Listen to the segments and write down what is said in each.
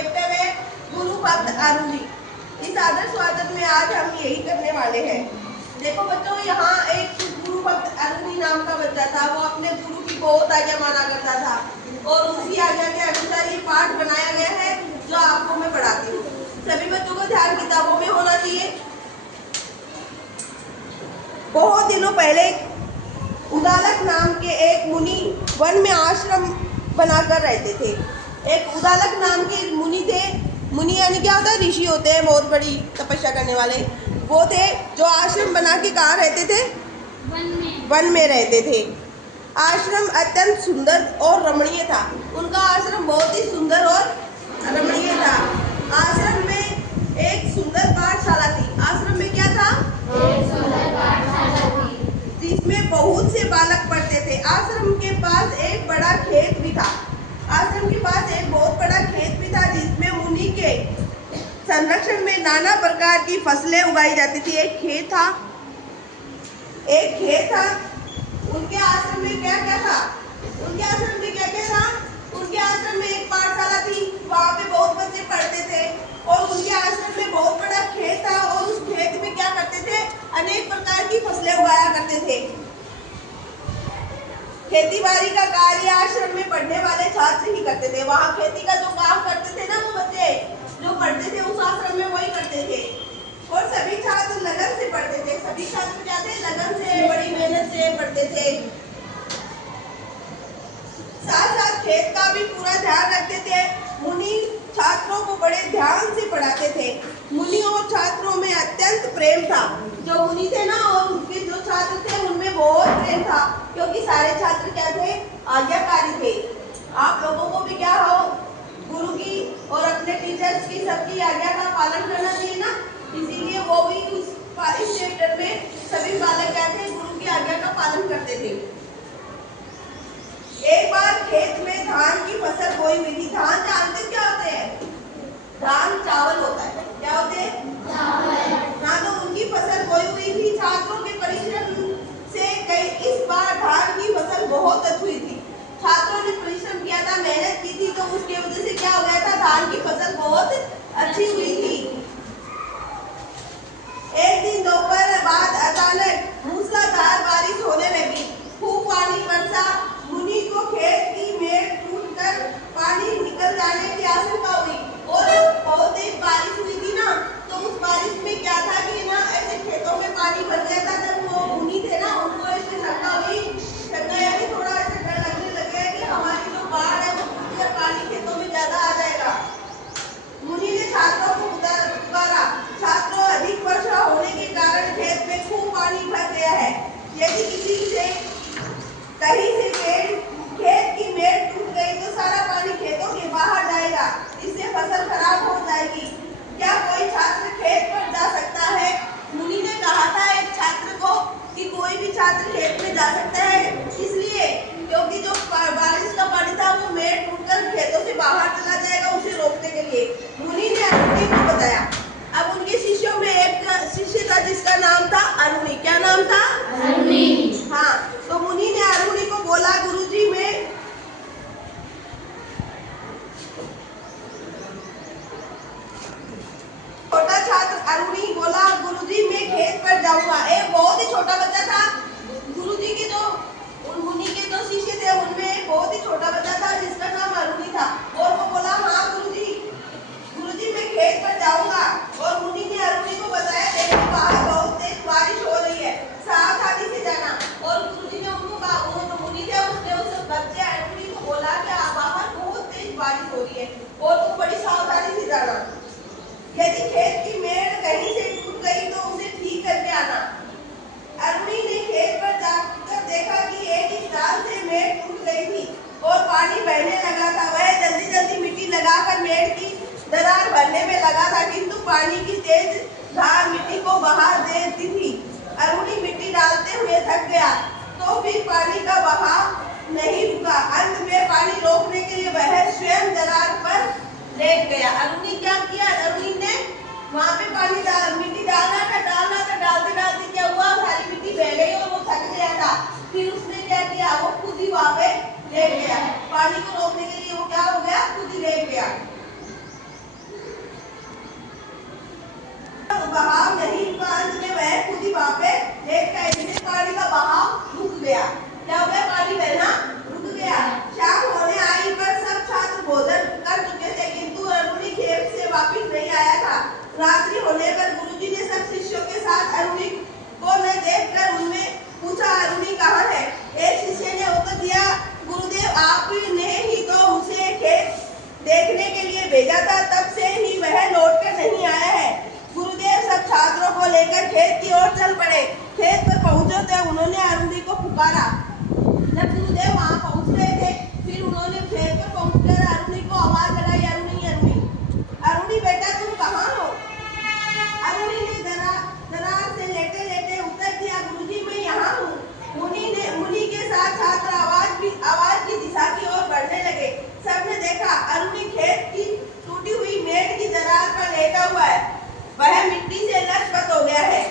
Captain है गुरु भक्त अरुणी। इस आदर्श स्वागत में आज हम यही करने वाले हैं। देखो बच्चों, यहाँ एक गुरु भक्त अरुणी नाम का बच्चा था। वो अपने गुरु की बहुत आज्ञा माना करता था और उसी आज्ञा के अनुसार ये पाठ बनाया गया है जो आपको मैं पढ़ाती हूँ। सभी बच्चों को ध्यान किताबों में होना चाहिए। बहुत दिनों पहले उदालक नाम के एक मुनि वन में आश्रम बनाकर रहते थे। एक उदालक नाम के मुनि थे। मुनि यानी क्या होता है? ऋषि होते हैं, बहुत बड़ी तपस्या करने वाले। वो थे जो आश्रम बना के कहाँ रहते थे? वन में रहते थे। आश्रम अत्यंत सुंदर और रमणीय था। उनका आश्रम बहुत ही सुंदर और रमणीय था। आश्रम में एक सुंदर पाठशाला थी। आश्रम में क्या था? एक सुंदर पाठशाला थी जिसमें बहुत से बालक पढ़ते थे। आश्रम के पास एक बड़ा खेत भी था। आश्रम के पास एक बहुत बड़ा खेत भी था जिसमें मुनि के संरक्षण में नाना प्रकार की फसलें उगाई जाती थी। एक खेत था। उनके आश्रम में क्या क्या था? उनके आश्रम में क्या क्या था? उनके आश्रम में एक पाठशाला थी, वहाँ पे बहुत बच्चे पढ़ते थे। और उनके आश्रम में बहुत बड़ा खेत था और उस खेत में क्या करते थे? अनेक प्रकार की फसलें उगाया करते थे। खेती बाड़ी का कार्य आश्रम में पढ़ने वाले छात्र ही करते थे। वहाँ खेती का जो काम करते थे ना, वो बच्चे जो पढ़ते थे उस आश्रम में वही करते थे। और सभी छात्र लगन से पढ़ते थे। सभी छात्र क्या थे? लगन से, बड़ी मेहनत से पढ़ते थे। साथ साथ खेत का भी पूरा ध्यान रखते थे। मुनि छात्रों को बड़े ध्यान से पढ़ाते थे। मुनि और छात्रों में अत्यंत प्रेम था। जो मुनि थे ना और उनके जो छात्र थे उनमें बहुत प्रेम था, क्योंकि सारे छात्र क्या थे? आज्ञाकारी थे। आप लोगों को भी क्या हो? गुरु की और अपने टीचर्स की, सबकी आज्ञा का पालन करना चाहिए ना। इसीलिए वो भी इस चैप्टर में सभी बालक क्या थे? गुरु की आज्ञा का पालन करते थे। एक बार खेत में धान की फसल बोई हुई थी। धान जानते क्या होते हैं? धान चावल होता है। क्या होते हैं? चावल। हाँ, तो उनकी फसल बोई हुई थी। छात्रों के परिश्रम से इस बार धान की फसल बहुत अच्छी हुई थी। छात्रों ने परिश्रम किया था, मेहनत की थी, तो उसके वजह से क्या हो गया था? धान की फसल बहुत अच्छी हुई थी। एक दिन दोपहर बाद अचानक मूसलाधार बारिश होने लगी। खूब पानी बरसा। मुनि को खेत की मेड़ टूटकर पानी निकल जाने की आशंका हुई और बहुत तेज बारिश हुई थी ना, तो उस बारिश में क्या था कि ना ऐसे खेतों में पानी भर गया था। जब वो मुनि थे ना, उनको ऐसे शंका हुई, शंका यानी थोड़ा ऐसे डर लगने लग गया कि हमारी जो बाढ़ है वो टूटकर पानी खेतों में ज्यादा आ जाएगा। मुनि ने छात्रों को पुकारा। छात्रों, अधिक वर्षा होने के कारण खेत में खूब पानी भर गया है। यदि किसी से कहीं से खेत की मेड़ टूट गई तो सारा पानी खेतों के बाहर जाएगा। इससे फसल खराब हो जाएगी। क्या कोई छात्र खेत पर जा सकता है? मुनि ने कहा था एक छात्र को कि कोई भी छात्र खेत में जा सकता है, इसलिए क्योंकि जो बारिश का पानी था वो मेड़ टूटकर खेतों से बाहर चला जाएगा, उसे रोकने के लिए मुनि ने अरुणी को बताया। अब उनके शिष्यों में एक शिष्य था जिसका नाम था अरुणी। क्या नाम था? अरुणी। हाँ, तो मुनि ने अरुणी को बोला, गुरुजी मैं छोटा छात्र अरुणी बोला, गुरुजी मैं खेत पर जाऊंगा। एक बहुत ही छोटा बच्चा था। गुरुजी के जो मुनि के जो शिष्य थे उनमें एक बहुत ही छोटा बच्चा था जिसका नाम अरुणी था। और वो बोला, हाँ गुरुजी मैं खेत पर जाऊंगा। और मुनि ने अरुणी को बताया, देखो बाहर बहुत तेज बारिश हो रही है, सावधानी से जाना। और गुरुजी ने उनको कहा, वो जो मुनि थे उसने उस बच्चे अरुणी को बोला कि बाहर बहुत तेज बारिश हो रही है और तुम बड़ी सावधानी से जाना। यदि खेत की मेड़ कहीं से टूट गई तो उसे ठीक करके आना। अरुणी ने खेत पर जाकर देखा कि एक ही डाल से मेड़ टूट गई थी और पानी बहने लगा था। वह जल्दी जल्दी मिट्टी लगाकर मेड़ की दरार भरने में लगा था, किंतु पानी की तेज धार मिट्टी को बहा देती थी। अरुणी मिट्टी डालते हुए थक गया, तो फिर पानी का बहाव नहीं रुका। अंत में पानी रोकने के लिए वह स्वयं दरार पर लेट गया। अरुणी क्या किया? अरुणी ने वहाँ पे मिट्टी डालना था, डालते डालते क्या हुआ? सारी मिट्टी बह गई और वो थक गया था। फिर उसने क्या किया? वो खुद ही वहाँ पे लेट गया। पानी को रोकने के लिए वो क्या हो गया? खुद ही लेट गया। बहाव नहीं, अंत में वह खुद ही वहां पे लेट गए, जिससे पानी का बहाव रुक गया। क्या हो गया? पानी बहना रुक गया। शाम होने आई पर सब छात्र भोजन कर चुके थे, किंतु अरुणी खेत से वापिस नहीं आया था। रात्रि होने पर गुरुजी ने सब शिष्यों के साथ अरुणी को न देखकर उनमें पूछा, अरुणी कहाँ है? एक शिष्य ने उत्तर दिया, गुरुदेव आपने ही तो उसे खेत देखने के लिए भेजा था, तब से ही वह लौटकर नहीं आया है। गुरुदेव सब छात्रों को लेकर खेत की ओर चल पड़े। खेत पर पहुंचे तो उन्होंने अरुणी को पुकारा। जब गुरुदेव वहां पहुंच रहे थे, फिर उन्होंने खेत पर पहुंचकर अरुणी को आवाज लगाई, अरुणी अरुणी, अरुणी बेटा तुम कहाँ हो? अरुणी ने दरार से लेटे लेटे उत्तर दिया, गुरुजी मैं यहाँ हूँ। मुनि के साथ छात्र आवाज की दिशा की ओर बढ़ने लगे। सबने देखा अरुणी खेत की टूटी हुई मेड़ की दरार पर लेटा हुआ है, वह मिट्टी से लथपथ हो गया है।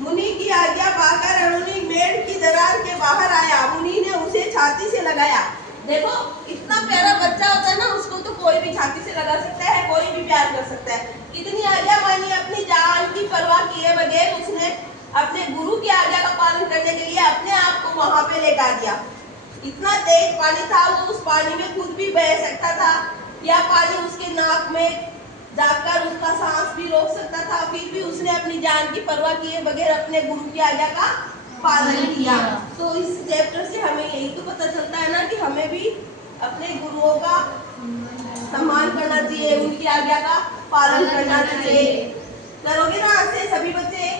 मुनि की आज्ञा पाकर अरुणी मेड़ की दरार के बाहर आया। मुनि ने उसे छाती से लगाया। देखो इतना प्यारा बच्चा होता है ना, उसको तो कोई भी छाती से लगा सकता है, कोई भी प्यार कर सकता है। इतनी आज्ञा मानी, अपनी जान की परवाह किए बगैर उसने अपने गुरु की आज्ञा का पालन करने के लिए अपने आप को वहां पे लेटा दिया। इतना तेज पानी था, वो उस पानी में खुद भी बह सकता था, या पानी उसके नाक में जाकर उसका सांस भी रोक सकता था, फिर भी उसने अपनी जान की परवाह किए बगैर अपने गुरु की आज्ञा का पालन किया। तो इस चैप्टर से हमें यही तो पता चलता है ना कि हमें भी अपने गुरुओं का सम्मान करना चाहिए, उनकी आज्ञा का पालन करना चाहिए। करोगे ना आज से सभी बच्चे?